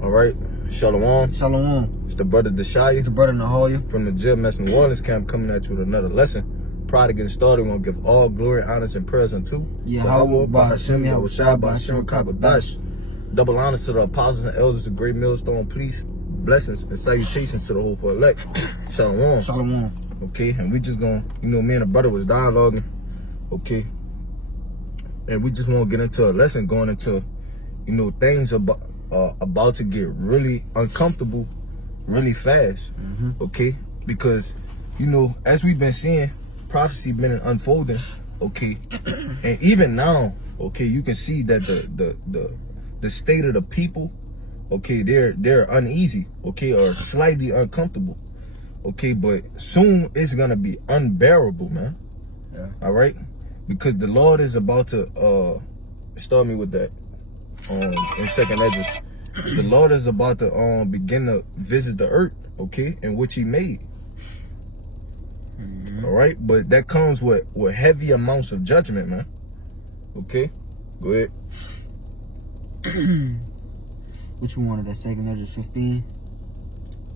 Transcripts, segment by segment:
All right, Shalom. Shalom. It's the brother Deshaya. It's the brother Nahoya. From the GMS New Orleans camp, coming at you with another lesson. Prior to getting started, we're going to give all glory, honors, and prayers unto Yahweh, Bahashem, Yahushua, Bahashem, Kakodash. Double honors to the apostles and elders of Great Millstone. Peace, blessings, and salutations to the whole for elect. Shalom. Shalom. Okay, and we just going to, me and the brother was dialoguing. Okay. And we just want to get into a lesson going into, things about to get really uncomfortable really fast. Okay, because as we've been seeing, prophecy been unfolding. Okay, and even now, okay, you can see that the state of the people, okay, they're uneasy, okay, or slightly uncomfortable. Okay, but soon it's gonna be unbearable, man. Yeah. All right, because the Lord is about to start me with that in second edges. The Lord is about to begin to visit the earth, okay, in which he made. All right, but that comes with heavy amounts of judgment, man. Okay, go ahead. What you wanted, that second edges 15?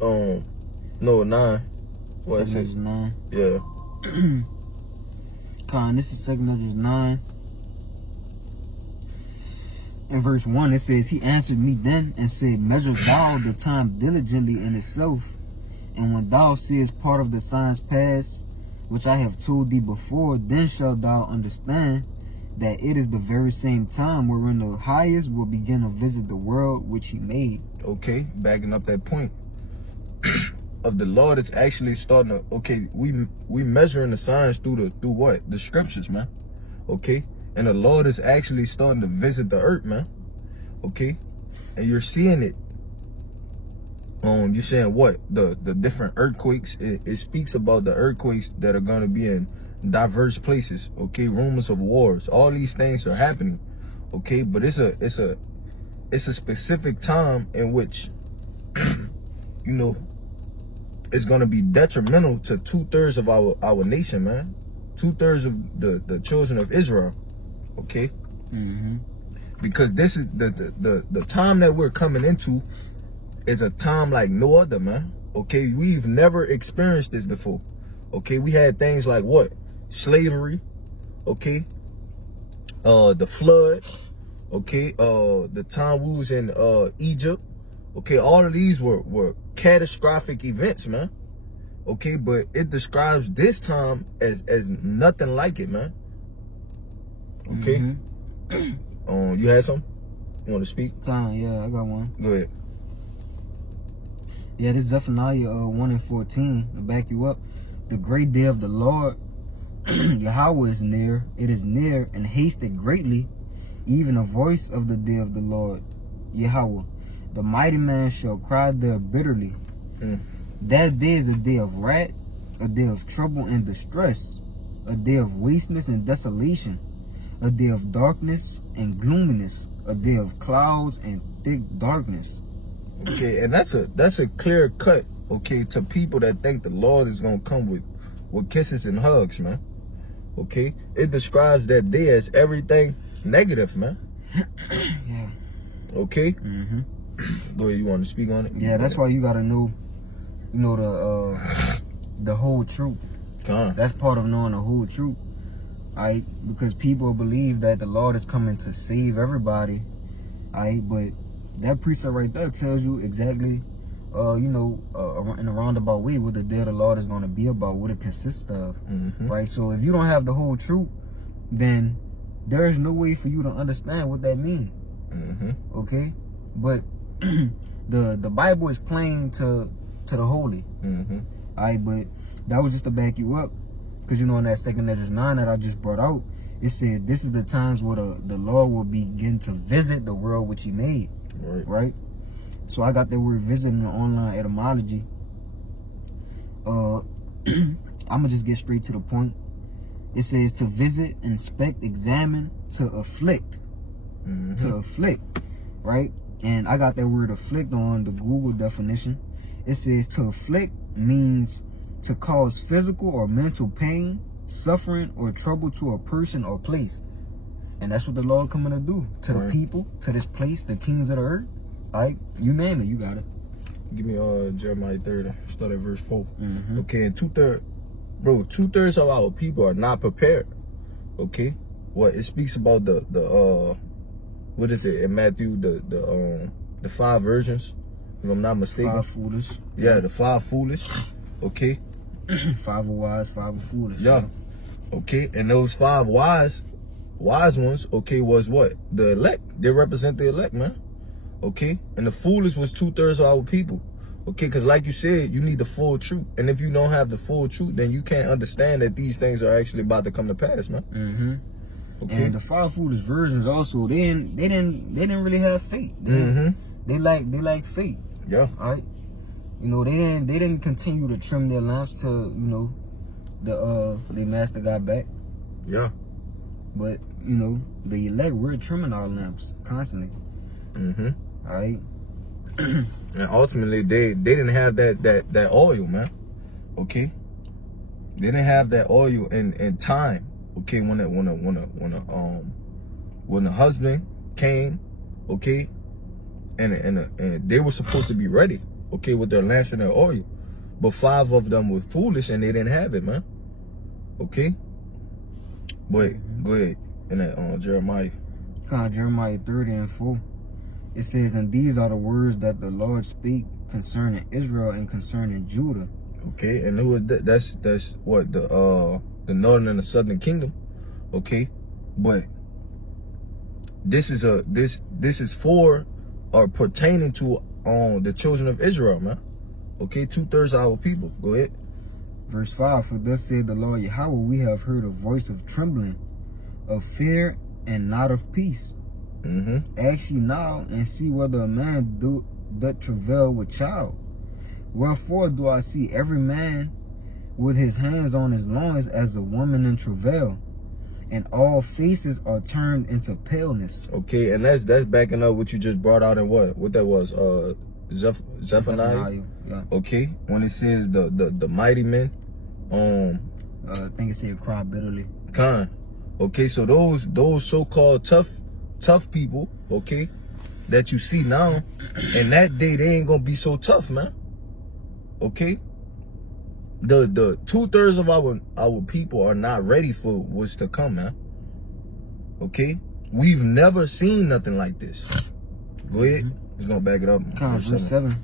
No, 9. What second edges 9? Yeah. Con, this is second edges 9. In verse 1, it says, he answered me then and said, measure thou the time diligently in itself, and when thou seest part of the signs past, which I have told thee before, then shalt thou understand that it is the very same time wherein the highest will begin to visit the world which he made. Okay, backing up that point of the Lord is actually starting to, okay, we measuring the signs through what? The scriptures, man. Okay, and the Lord is actually starting to visit the earth, man. Okay, and you're seeing it. You're saying what? The different earthquakes. It speaks about the earthquakes that are gonna be in diverse places. Okay, rumors of wars. All these things are happening. Okay, but it's a specific time in which it's gonna be detrimental to 2/3 of our nation, man. 2/3 of the children of Israel. Okay. Because this is the time that we're coming into is a time like no other, man. Okay, we've never experienced this before. Okay, we had things like what? Slavery. Okay, the flood. Okay, the time we was in Egypt. Okay, all of these were catastrophic events, man. Okay, but it describes this time as nothing like it, man. Okay. You had something? You want to speak? Yeah, I got one. Go ahead. Yeah, this is Zephaniah 1:14 to back you up. The great day of the Lord, Yahweh is near. It is near and hasted greatly, even a voice of the day of the Lord, Yahweh. The mighty man shall cry there bitterly. That day is a day of wrath, a day of trouble and distress, a day of wasteness and desolation, a day of darkness and gloominess, a day of clouds and thick darkness. Okay, and that's a clear cut, okay, to people that think the Lord is gonna come with kisses and hugs, man. Okay, it describes that day as everything negative, man. Yeah. Okay. Go ahead, you want to speak on it? Yeah, that's why you gotta know, the whole truth. That's part of knowing the whole truth. Alright, because people believe that the Lord is coming to save everybody. Alright, but that precept right there tells you exactly, in a roundabout way what the day of the Lord is going to be about, what it consists of. Right? So if you don't have the whole truth, then there is no way for you to understand what that means. Okay? But the Bible is plain to the holy. Alright, but that was just to back you up. Because in that second Esdras 9 that I just brought out, it said this is the times where the Lord will begin to visit the world which he made. Right? So I got that word visit in the online etymology. I'm gonna just get straight to the point. It says to visit, inspect, examine, to afflict. To afflict, right? And I got that word afflict on the Google definition. It says to afflict means to cause physical or mental pain, suffering, or trouble to a person or place. And that's what the Lord coming to do to the people, to this place, the kings of the earth. Alright, you name it, you got it. Give me Jeremiah 30, start at verse 4. Mm-hmm. Okay, and two-thirds of our people are not prepared. Okay? What it speaks about the what is it in Matthew, the 5 virgins, if I'm not mistaken. 5 foolish. Yeah, the 5 foolish. Okay. 5 are wise, 5 are foolish. Yeah. Okay, and those 5 wise ones, okay, was what? The elect. They represent the elect, man. Okay, and the foolish was 2/3 of our people. Okay, because like you said, you need the full truth, and if you don't have the full truth, then you can't understand that these things are actually about to come to pass, man. Mm-hmm. Okay. And the 5 foolish virgins also, they didn't really have faith. They like faith. Yeah. All right. You know, they didn't continue to trim their lamps till, you know, their master got back. Yeah. But, you know, the elect, we're trimming our lamps constantly. Mm-hmm. All right. And ultimately, they didn't have that oil, man. Okay. They didn't have that oil in time. Okay, when the husband came, okay, and they were supposed to be ready, okay, with their lamps and their oil, but 5 of them were foolish and they didn't have it, man. Okay. But go ahead in that Jeremiah. Jeremiah 30:4. It says, "And these are the words that the Lord speak concerning Israel and concerning Judah." Okay, and who is that? That's what the northern and the southern kingdom. Okay, but this is for or pertaining to the children of Israel, man. Okay, 2/3 of our people. Go ahead. Verse 5, "For thus said the Lord Yahweh, we have heard a voice of trembling, of fear, and not of peace. Mm-hmm. Ask ye now, and see whether a man doth travail with child. Wherefore do I see every man with his hands on his loins as a woman in travail, and all faces are turned into paleness." Okay, and that's backing up what you just brought out in what that was, Zephaniah. Yeah. Okay, when it says the mighty men, I think it said cry bitterly. Okay, so those so-called tough people, okay, that you see now, and that day they ain't gonna be so tough, man. Okay, the 2/3 of our people are not ready for what's to come, man. Okay, we've never seen nothing like this. Go ahead, it's gonna back it up. Verse 7.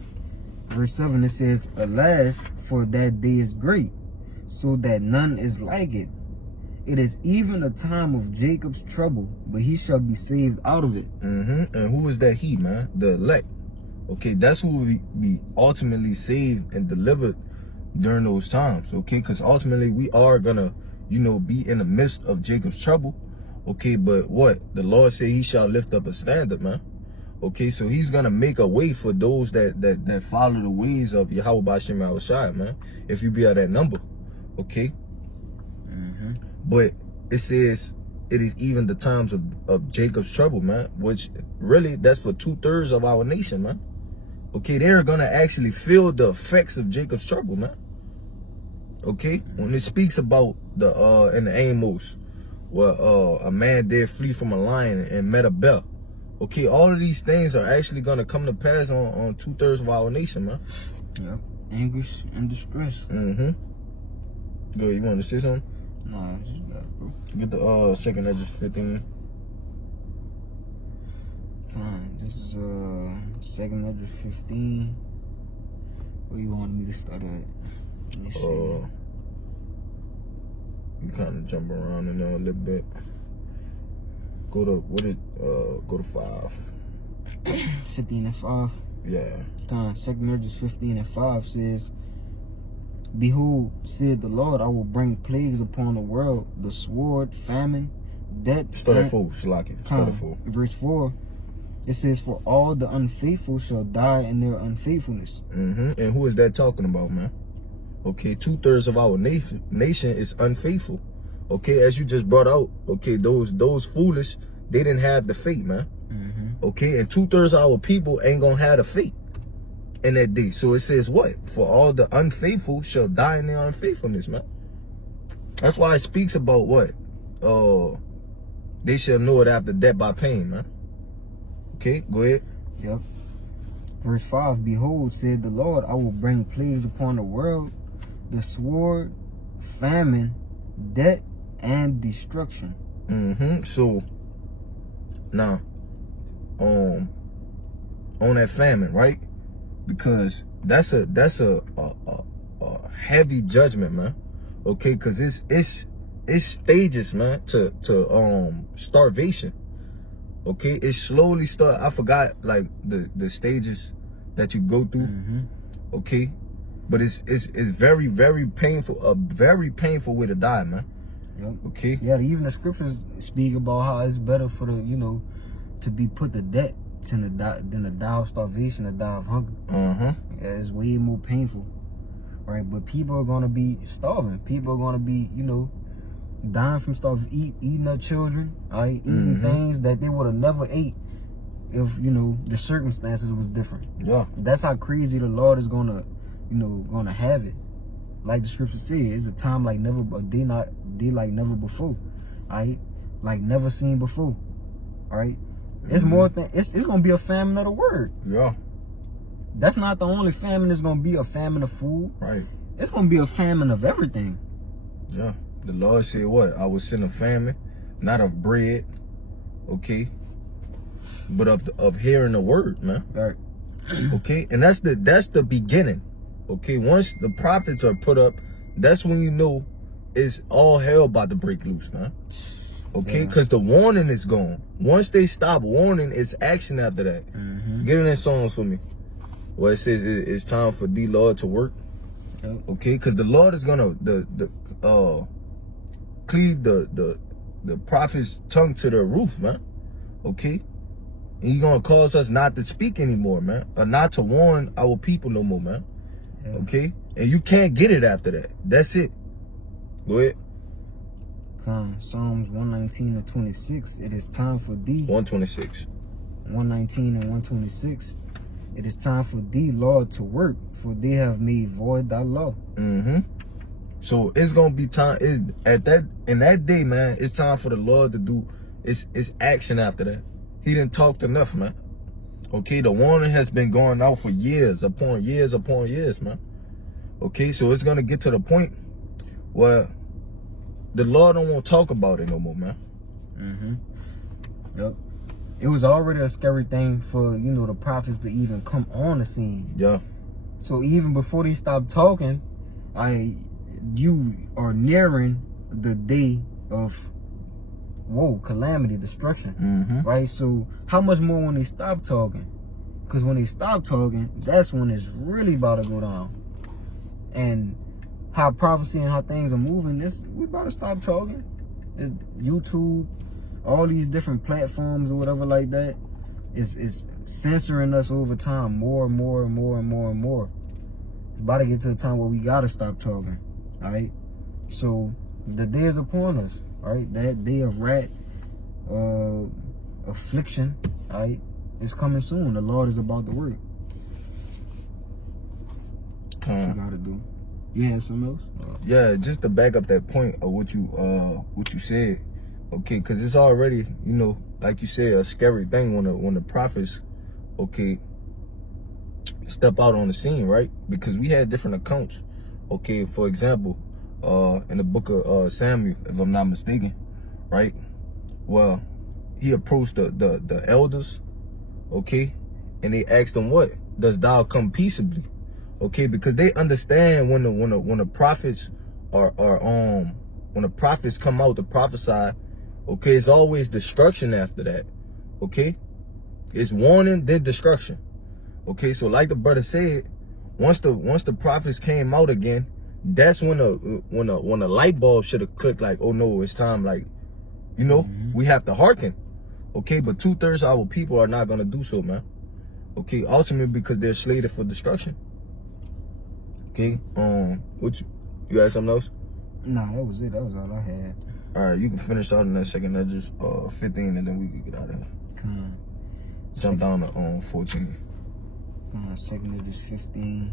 Verse 7, it says, "Alas, for that day is great, so that none is like it. It is even a time of Jacob's trouble, but he shall be saved out of it." And who is that he, man? The elect. Okay, that's who will be ultimately saved and delivered during those times. Okay, because ultimately we are gonna, you know, be in the midst of Jacob's trouble. Okay, but what? The Lord said he shall lift up a standard, man. Okay, so he's gonna make a way for those that follow the ways of Yahweh B'Shem Yahushua, man. If you be at that number. Okay. But it says it is even the times of Jacob's trouble, man, which really that's for 2/3 of our nation, man. Okay, they're gonna actually feel the effects of Jacob's trouble, man. Okay, when it speaks about the in the Amos, where a man did flee from a lion and met a bear. Okay, all of these things are actually gonna come to pass on 2/3 of our nation, man. Yeah, anguish and distress. Good. You want to say something? No, I just got it, bro. Get the second Ezra 15. Fine. This is second Ezra 15. Where you want me to start at? Let me see. You kind of jump around in there a little bit. Go to 5. 15:5. Yeah. Second Ezra 15:5 says, "Behold, said the Lord, I will bring plagues upon the world, the sword, famine, death." Start at 4, Shalaki. Start at 4. Verse 4, it says, "For all the unfaithful shall die in their unfaithfulness." And who is that talking about, man? Okay, 2/3 of our nation is unfaithful. Okay, as you just brought out, okay, those foolish, they didn't have the faith, man. Okay, and 2/3 of our people ain't gonna have the faith in that day. So it says what? For all the unfaithful shall die in their unfaithfulness, man. That's why it speaks about what? They shall know it after death by pain, man. Okay, go ahead. Yep. Verse 5, behold, said the Lord, I will bring plagues upon the world, the sword, famine, death, and destruction. So now, on that famine, right? Because that's a heavy judgment, man. Okay, because it's stages, man, to starvation. Okay, it slowly start. I forgot like the stages that you go through. Okay, but it's very, very painful. A very painful way to die, man. Yep. Okay. Yeah, even the scriptures speak about how it's better for the to be put to death than to die of starvation, to die of hunger. Yeah, it's way more painful, right? But people are gonna be starving. People are gonna be dying from starvation, eating their children, right? Eating things that they would have never ate if the circumstances was different. Yeah, that's how crazy the Lord is gonna have it. Like the scripture says, it's a time like never, a day like never before, right? Like never seen before, right? It's more than it's gonna be a famine of the word. Yeah, that's not the only famine. It's gonna be a famine of food, right? It's gonna be a famine of everything. Yeah, the Lord said, "What? I will send a famine, not of bread, okay, but of hearing the word, man." Right. Okay, and that's the beginning. Okay, once the prophets are put up, that's when you know it's all hell about to break loose, man. Okay, because the warning is gone. Once they stop warning, it's action after that. Get in that song for me, where it says it's time for the Lord to work. Okay, because the Lord is gonna cleave the prophet's tongue to the roof, man. Okay, and He's gonna cause us not to speak anymore, man, or not to warn our people no more, man. Okay, and you can't get it after that. That's it. Go ahead. Psalms 119:26. It is time for thee. 126. 119 and 126. It is time for thee, Lord, to work, for they have made void thy law. So it's gonna be time. In that day, man, it's time for the Lord to do it's action after that. He didn't talk enough, man. Okay, the warning has been going out for years upon years upon years, man. Okay, so it's gonna get to the point where the Lord don't want to talk about it no more, man. Yep. It was already a scary thing for the prophets to even come on the scene. Yeah. So even before they stopped talking, you are nearing the day of calamity, destruction, right? So how much more when they stop talking? Because when they stop talking, that's when it's really about to go down. And how prophecy and how things are moving, we about to stop talking. It's YouTube, all these different platforms or whatever like that, is censoring us over time, more and more and more and more and more. It's about to get to the time where we gotta stop talking. All right. So the day is upon us. All right. That day of wrath, affliction. All right. It's coming soon. The Lord is about to work. What you gotta do? You have something else? Yeah, just to back up that point of what you said. Okay, because it's already, like you said, a scary thing when the prophets, okay, step out on the scene, right? Because we had different accounts. Okay, for example, in the book of Samuel, if I'm not mistaken, right? Well, he approached the elders, okay, and they asked him, "What does thou come peaceably?" Okay, because they understand when the prophets when the prophets come out to prophesy, okay, it's always destruction after that. Okay, it's warning, then destruction. Okay, so like the brother said, once the prophets came out again, that's when the light bulb should have clicked. Like, oh no, it's time. Like, we have to hearken. Okay, but 2/3 of our people are not gonna do so, man. Okay, ultimately because they're slated for destruction. Okay, what you had something else? Nah, that was it. That was all I had. All right, you can finish out in that second Edges 15, and then we can get out of here. Jump down to 14. Second Edges 15.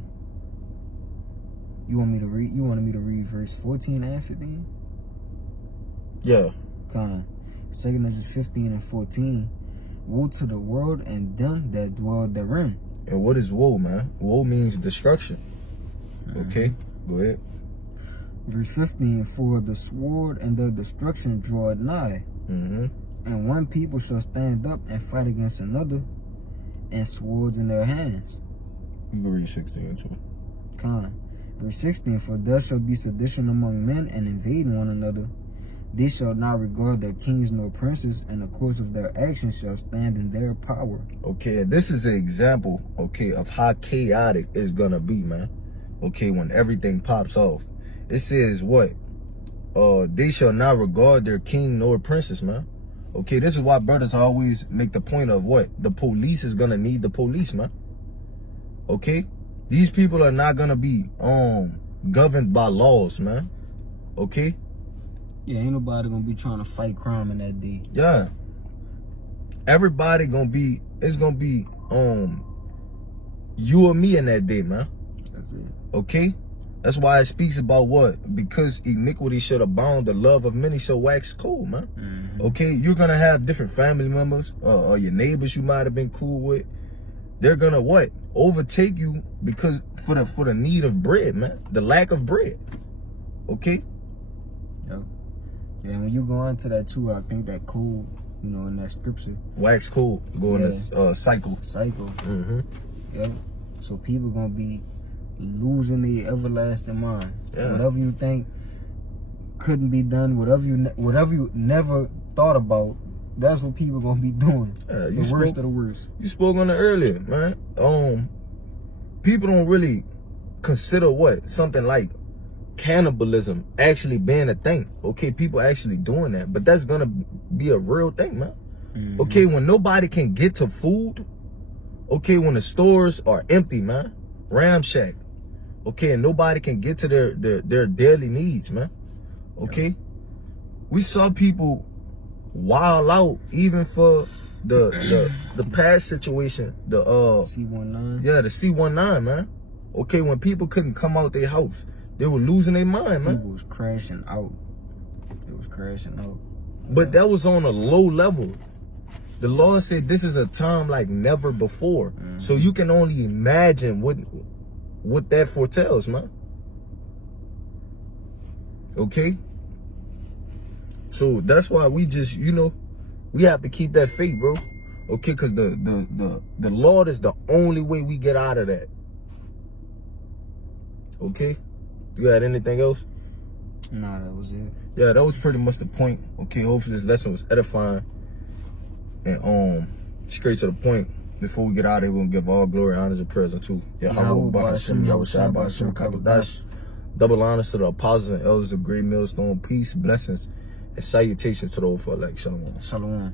You want me to read? You wanted me to read verse 14 and 15? Yeah. Second Edges 15 and 14. Woe to the world and them that dwell therein. And what is woe, man? Woe means destruction. Okay, go ahead. Verse 15, for the sword and the destruction draweth nigh, and one people shall stand up and fight against another, and swords in their hands. You can read 16 too. Verse 16, for there shall be sedition among men, and invading one another. They shall not regard their kings nor princes, and the course of their actions shall stand in their power. Okay, this is an example, okay, of how chaotic it's gonna be, man. Okay, when everything pops off. It says what? They shall not regard their king nor princess, man. Okay, this is why brothers always make the point of what? The police is gonna need the police, man. Okay? These people are not gonna be governed by laws, man. Okay? Yeah, ain't nobody gonna be trying to fight crime in that day. Yeah. Everybody gonna be, it's gonna be you or me in that day, man. That's it. Okay? That's why it speaks about what? Because iniquity should abound, the love of many shall wax cold, man. Okay? You're gonna have different family members, or your neighbors you might have been cool with. They're gonna what? Overtake you because for the need of bread, man. The lack of bread. Okay? Yep. Yeah, when you go into that too, I think that cold, you know, in that scripture. Wax cold. Go in this cycle. Cycle. Yep. So people gonna be losing their everlasting mind. Yeah. Whatever you think couldn't be done, whatever you never thought about, that's what people gonna be doing. Yeah, the worst of the worst. You spoke on it earlier, man. People don't really consider what? Something like cannibalism actually being a thing. Okay, people actually doing that, but that's gonna be a real thing, man. Okay, when nobody can get to food, okay, when the stores are empty, man, ramshack, okay, and nobody can get to their daily needs, man. Okay, we saw people wild out even for the past situation, the C-19. Yeah, the C-19, man. Okay, when people couldn't come out their house, they were losing their mind, man. People was crashing out. It was crashing out. But that was on a low level. The Lord said this is a time like never before. So you can only imagine what that foretells, man. Okay? So that's why we just, you know, we have to keep that faith, bro. Okay, because the Lord is the only way we get out of that. Okay? You got anything else? Nah, that was it. Yeah, that was pretty much the point. Okay, hopefully this lesson was edifying and straight to the point. Before we get out of here, we're gonna give all glory, honors, and praise unto Yahweh. Double honors to the apostles and elders of Great Millstone. Peace, blessings, and salutations to those for elect. Shalom. Shalom.